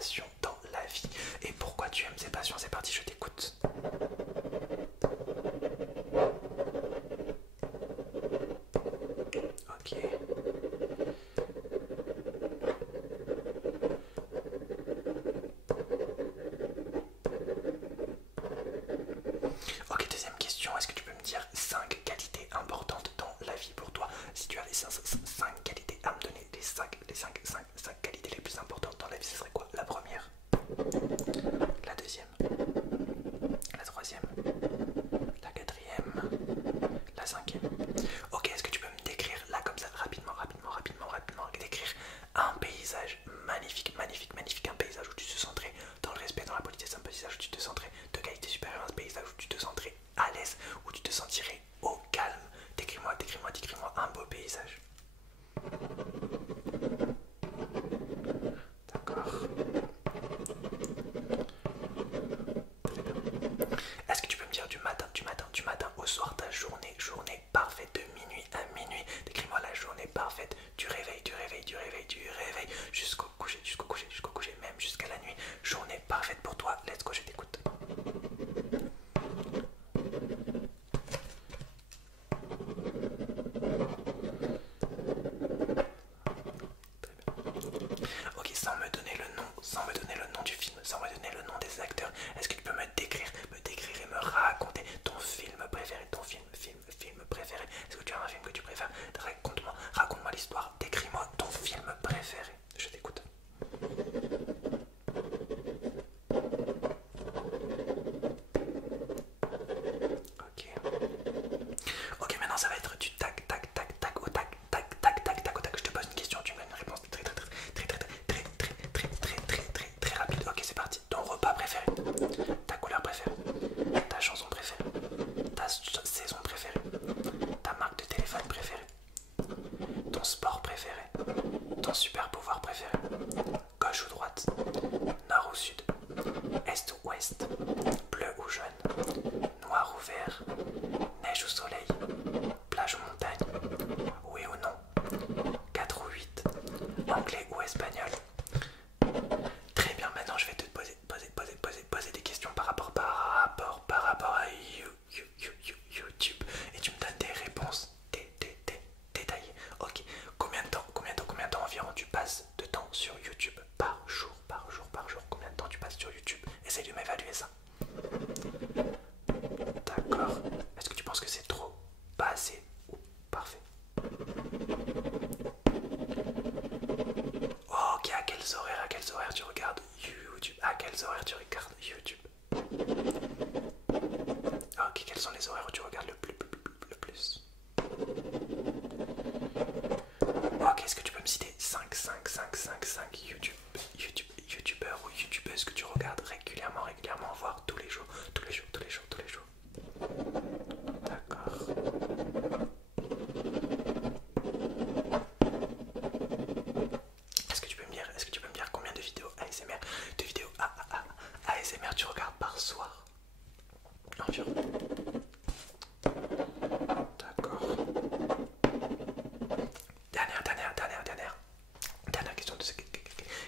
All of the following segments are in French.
passions dans la vie et pourquoi tu aimes ces passions. C'est parti, je t'écoute. Ok. Ok, deuxième question. Est-ce que tu peux me dire 5 qualités importantes dans la vie pour toi? Si tu as les 5 qualités à me donner, les 5 qualités les plus importantes dans la vie, ce serait quoi? La première, la deuxième, la troisième, la quatrième, la cinquième. Ok, est-ce que tu peux me décrire là comme ça, rapidement, décrire un paysage magnifique, un paysage où tu te sentirais dans le respect, dans la politesse, un paysage où tu te sentirais de qualité supérieure, un paysage où tu te sentirais à l'aise, où tu te sentirais au calme. Décris-moi un beau paysage. D'accord. Est-ce que tu peux me dire du matin au soir, ta journée parfaite de minuit à minuit? Décris-moi la journée parfaite du réveil, jusqu'au coucher, même jusqu'à la nuit. Journée parfaite pour toi. Let's go, je t'écoute. Ok, sans me donner le nom du film, sans me donner le nom des acteurs, est-ce que tu peux me décrire et me raconter ton film préféré, film préféré? Est-ce que tu as un film que tu préfères? Raconte-moi l'histoire, décris-moi ton film préféré. Je t'écoute. Ok. Ok, maintenant ça va être du tac, tac, tac, tac, au tac, tac, tac, tac, tac, au tac. Je te pose une question, tu me donnes une réponse très rapide. Ok, c'est parti. Ton repas préféré, ta couleur préférée, ta chanson préférée, ta saison préférée, ta marque de téléphone préférée, ton sport préféré, ton super pouvoir préféré, gauche ou droite, nord ou sud, est ou ouest, bleu ou jaune, noir ou vert, neige ou soleil, plage ou montagne, oui ou non, 4 ou 8, anglais ou espagnol. Très bien, maintenant je vais te poser des questions par rapport à YouTube et tu me donnes des réponses détaillées. Ok, combien de temps environ tu passes de temps sur YouTube par jour? Combien de temps tu passes sur YouTube? Essaye de m'évaluer ça. D'accord. Est-ce que tu penses que c'est trop, pas assez ou parfait? Ok, à quels horaires tu regardes YouTube? À quels horaires tu regardes YouTube? Ok, quels sont les horaires où tu regardes le plus? Ok, est-ce que tu peux me citer 5 YouTubeurs ou YouTubeuses que tu regardes régulièrement, voire tous les jours? D'accord. Est-ce que tu peux me dire combien de vidéos ASMR, ASMR tu regardes par soir environ? D'accord. Dernière question de ce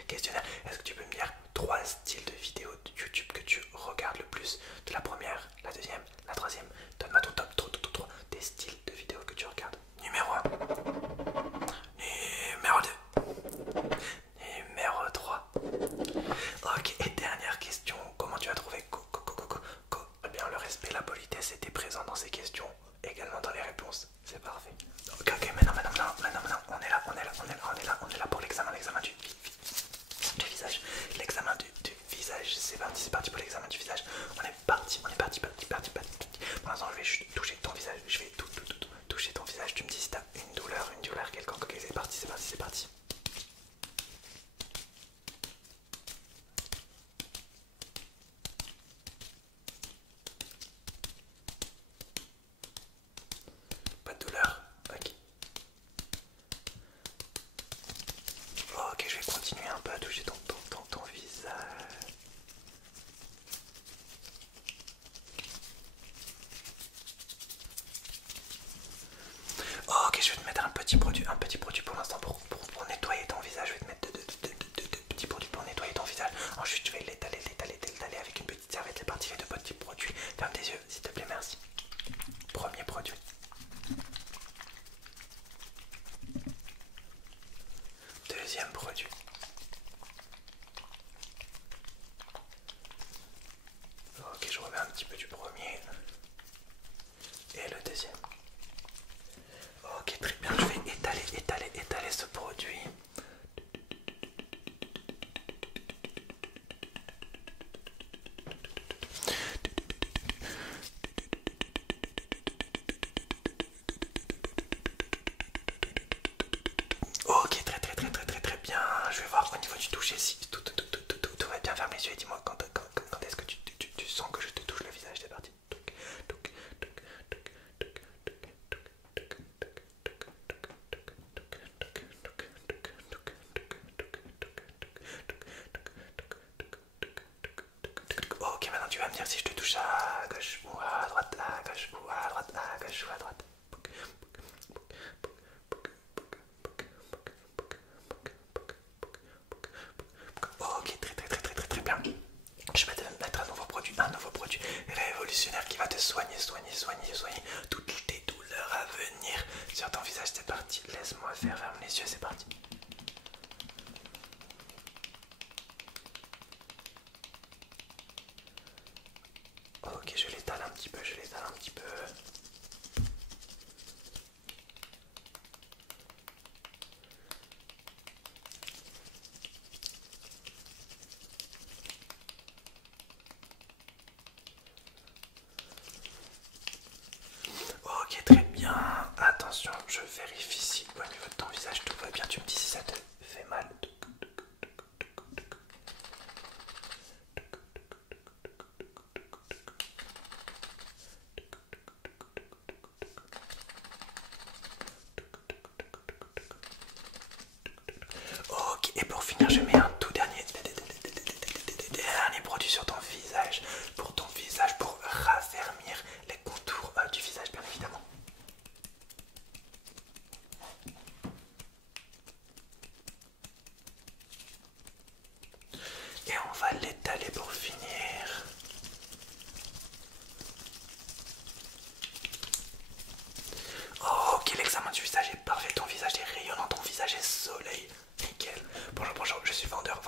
questionnaire. Est-ce que tu peux me dire 3 styles de vidéos de YouTube que tu regardes le plus? De la première, la deuxième, la troisième. Donne-moi ton top 3 des styles de vidéos que tu regardes. Numéro 1, numéro 2, numéro 3. Ok, et dernière question. Comment tu as trouvé Eh bien, le respect, la politesse était présent dans ces questions, également dans les réponses. C'est parfait. Ok, maintenant, on est là pour l'examen du visage. L'examen du visage, c'est parti pour l'examen du visage. On est parti. Pour l'instant, je vais juste toucher ton visage. Je vais toucher ton visage. Tu me dis si t'as une douleur quelconque. Ok, c'est parti. Pas de douleur? Ok. Ok, je vais continuer un peu à toucher ton visage. Ok, je vais te mettre un petit produit pour l'instant pour nettoyer ton visage. Je vais te mettre de petits produits pour nettoyer ton visage. yeux, s'il te plaît, merci. Premier produit. Deuxième produit. Ok, je remets un petit peu du premier. Et le deuxième. Ok, très bien, je vais étaler ce produit. Ok, très bien. Je vais voir au niveau du toucher si tout va bien. Ferme les yeux et dis-moi quand est-ce que tu sens que je te touche le visage. C'est parti. Ok, maintenant tu vas me dire si je te touche à gauche ou à droite, à gauche ou à droite, à gauche ou à droite. Ok, très bien. Je vais te mettre un nouveau produit révolutionnaire qui va te soigner toutes tes douleurs à venir sur ton visage. C'est parti, laisse-moi faire, ferme les yeux, c'est parti. Ok, je l'étale un petit peu. Ok, très bien. Attention, je vérifie si au niveau de ton visage tout va bien. Tu me dis si ça te fait mal. Ok, et pour finir, je mets un tout dernier produit sur ton visage. Pour ton visage, pour raffermir les contours du visage, bien évidemment. Et on va l'étaler pour finir. Ok, l'examen du visage est parfait. Ton visage est rayonnant, ton visage est soleil. Nickel. Bonjour, je suis vendeur.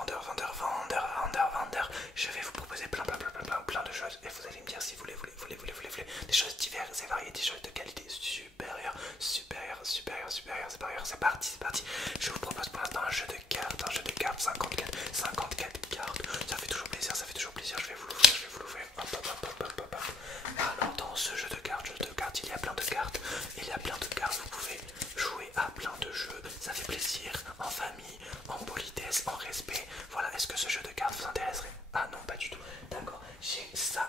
Je vais vous proposer plein de choses. Et vous allez me dire si vous voulez des choses diverses et variées, des choses de qualité supérieure. C'est parti. Je vous propose pour l'instant un jeu de cartes, 54 cartes. Ça fait toujours plaisir. Je vais vous l'ouvrir. Hop. Alors dans ce jeu de cartes, il y a plein de cartes. Vous pouvez jouer à plein de jeux. Ça fait plaisir, en famille, en politesse, en respect. Voilà, est-ce que ce jeu de cartes vous intéresserait? Ah non, pas du tout. D'accord, j'ai ça.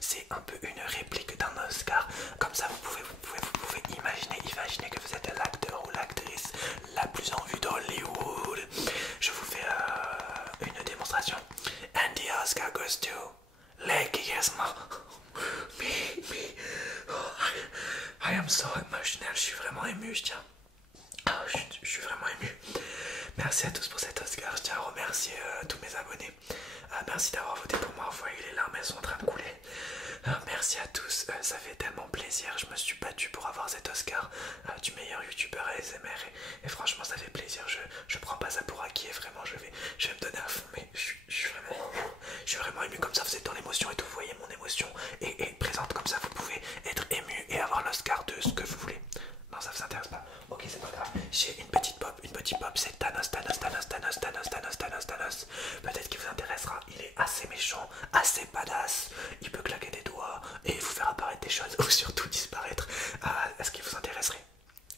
C'est un peu une réplique d'un Oscar. Comme ça, vous pouvez imaginer que vous êtes l'acteur ou l'actrice la plus en vue d'Hollywood. Je vous fais une démonstration. And the Oscar goes to Lake Yasma. I am so emotional. Je suis vraiment ému, je tiens. Je suis vraiment ému. Merci à tous pour cet Oscar. Je tiens à remercier tous mes abonnés. Merci d'avoir voté pour moi. Vous voyez, les larmes elles sont en train de couler. Merci à tous. Ça fait tellement plaisir. Je me suis battu pour avoir cet Oscar du meilleur youtubeur ASMR. Et franchement, ça fait plaisir. Je prends pas ça pour acquis. Et vraiment, je vais me donner à fond. Mais je suis vraiment ému. Comme ça, vous êtes dans l'émotion et tout. Vous voyez mon émotion est présente. Comme ça, vous pouvez être ému et avoir l'Oscar de ce que vous voulez. Non, ça vous intéresse pas. Ok, c'est pas grave. J'ai une petite pop. C'est Thanos. Peut-être qu'il vous intéressera. Il est assez méchant, assez badass. Il peut claquer des doigts et vous faire apparaître des choses ou surtout disparaître. Est-ce qu'il vous intéresserait?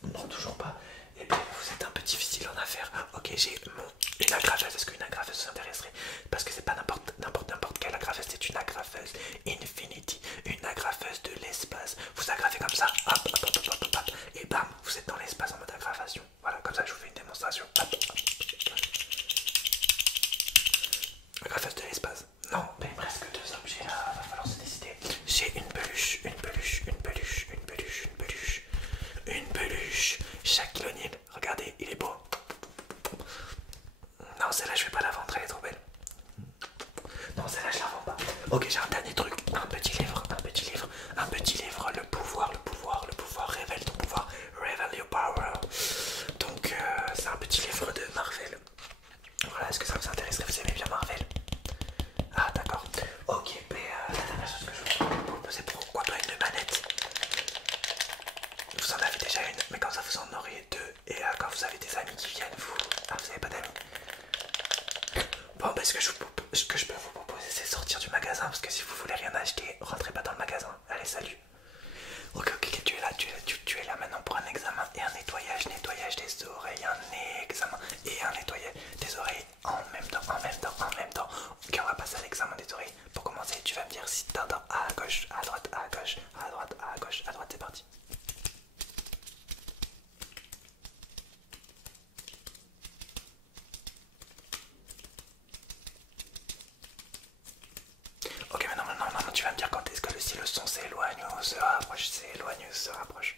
Non, toujours pas. Eh bien, vous êtes un peu difficile en affaires. Ok, j'ai une agrafeuse. Est-ce qu'une agrafeuse vous intéresserait? Parce que c'est pas n'importe quelle agrafeuse, c'est une agrafeuse Infinity, une agrafeuse de l'espace. Vous agrafez comme ça, hop, et bam, vous êtes dans l'espace en mode agrafation. Voilà, comme ça je vous fais une démonstration. Agrafeuse de l'espace. Non, mais presque deux objets là, va falloir se décider. J'ai une peluche. Shaquille O'Neal, regardez, il est beau. Non, celle-là je vais pas la vendre, elle est trop belle. Non, celle-là je la vends pas. Ok, j'ai un dernier truc, un petit livre. ça vous intéresserait, vous aimez bien Marvel? Ah d'accord. Ok, mais la dernière chose que je vous propose, c'est pourquoi pas une manette. Vous en avez déjà une, mais comme ça vous en aurez deux. Et quand vous avez des amis qui viennent, vous... Ah, vous n'avez pas d'amis? Bon, bah, ce que je peux vous proposer, c'est sortir du magasin. Parce que si vous voulez rien acheter, rentrez pas dans le magasin. Allez, salut. Ok, ok, tu es là, tu es là maintenant pour un examen et un nettoyage. Nettoyage des oreilles, un examen et un nettoyage des oreilles en même temps, en même temps, en même temps. Ok, on va passer à l'examen des oreilles. Pour commencer, tu vas me dire si t'entends à gauche, à droite, à gauche, à droite, à gauche, à droite, c'est parti. Ok, maintenant, tu vas me dire quand est-ce que si le son s'éloigne ou se rapproche, s'éloigne ou se rapproche.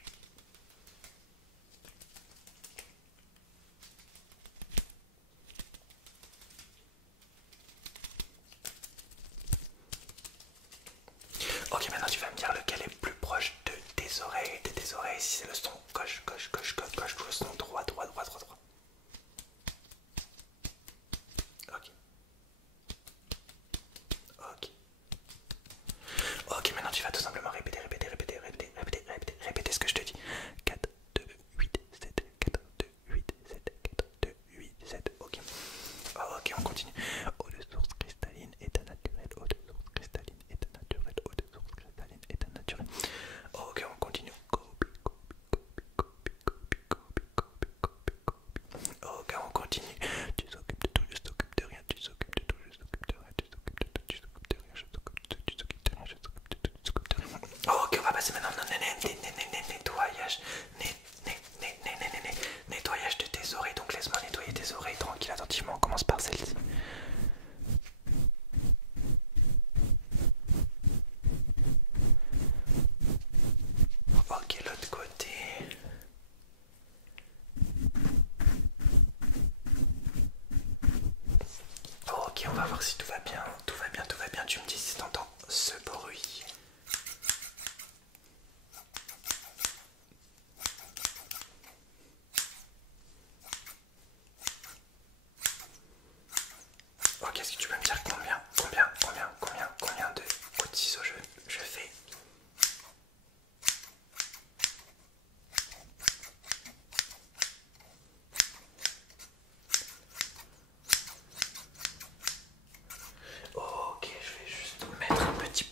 Ok, maintenant tu vas me dire lequel est plus proche de tes oreilles, si c'est le son gauche, gauche, gauche, gauche, gauche, ou le son droit, droit, droit, droit, droit. Ok, ok. Ok, maintenant tu vas tout simplement répéter ce que je te dis. 4, 2, 8, 7, 4, 2, 8, 7, 4, 2, 8, 7, ok. Ok, on continue. Eau de source cristalline, état naturel, eau de source cristalline, état naturel, eau de source cristalline, état naturel. Ok, on continue. Ok, on continue. Tu s'occupes de tout, je s'occupe de rien. Tu s'occupes de tout, je s'occupe de rien. Tu s'occupes de tout, tu s'occupes de rien. Je s'occupe de tout, tu s'occupes de rien. Je s'occupe de tout, tu s'occupes de rien. Ok, on va passer maintenant au nettoyage. Nettoyage de tes oreilles. Donc laisse-moi nettoyer tes oreilles tranquille, attentivement. On commence par celle-ci. Ok, l'autre côté. Ok, on va voir si tout va bien. Tout va bien, tout va bien. Tu me dis si t'entends ce bruit. Ok, est-ce que tu peux me dire combien de coups de ciseaux je fais? Ok, je vais juste mettre un petit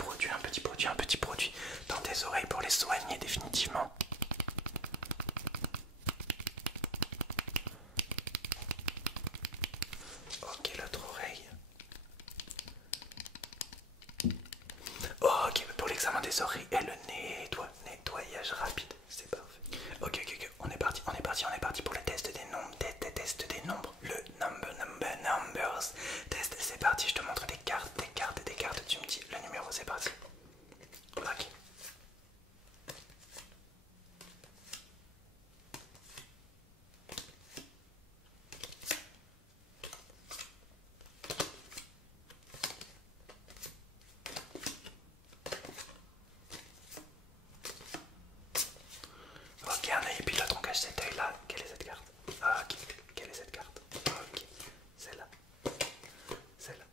produit dans tes oreilles pour les soigner définitivement. Ok, l'autre oreille. Ok, pour l'examen des oreilles et le nettoyage rapide, c'est parfait. Ok, on est parti pour le test des nombres, test des nombres, le numbers test, c'est parti, je te montre des cartes, tu me dis le numéro, c'est parti. Ok. Ok, un œil et puis l'autre on cache cet œil là. Quelle est cette carte? Ok, quelle est cette carte? Ok, celle-là. Celle-là.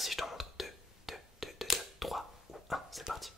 dire si je t'en montre 2, 2, 2, 2, 2, 3 ou 1. C'est parti.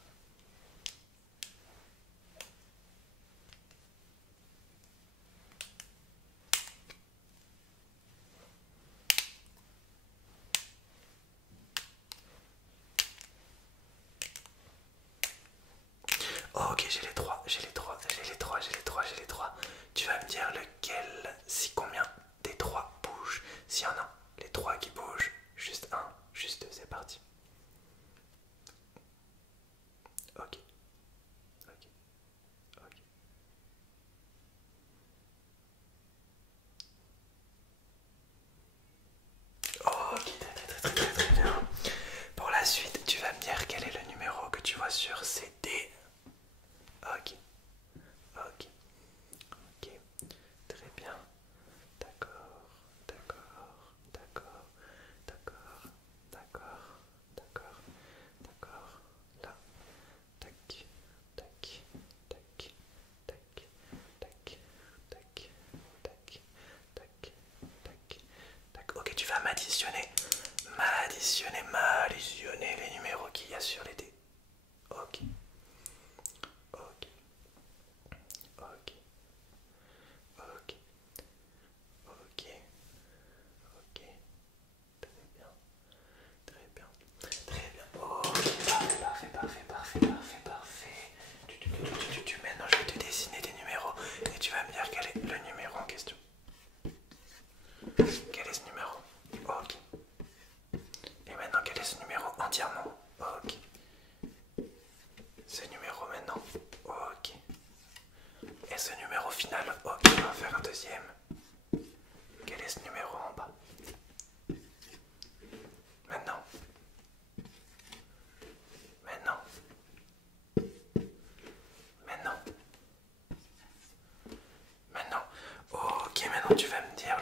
Ok, j'ai les trois, j'ai les trois, j'ai les trois, j'ai les trois, j'ai les trois. Tu vas me dire lequel, si combien des trois bougent. S'il y en a, les trois qui bougent, juste un, juste deux, c'est parti. Ok, ok, ok. Ok, très bien. Pour la suite, tu vas me dire quel est le numéro que tu vois sur CD. Ok, ok, ok, très bien. D'accord, d'accord, d'accord, d'accord, d'accord, d'accord, d'accord. Là, tac, tac, tac, tac, tac, tac, tac, tac, tac, tac. Ok, tu vas m'additionner les numéros qu'il y a sur les dés. Ok, ok, ok, ok, ok, ok. Très bien, très bien, très bien. Ok, parfait, parfait, parfait, parfait, parfait. Maintenant, je vais te dessiner des numéros et tu vas me dire quel est le numéro en question. Quel est ce numéro? Ok. Et maintenant, quel est ce numéro entièrement? Ok. Ce numéro maintenant? Ok. Et ce numéro final? Ok, on va faire un deuxième. Quel est ce numéro en bas? Maintenant. Maintenant. Maintenant. Maintenant. Ok, maintenant tu vas me dire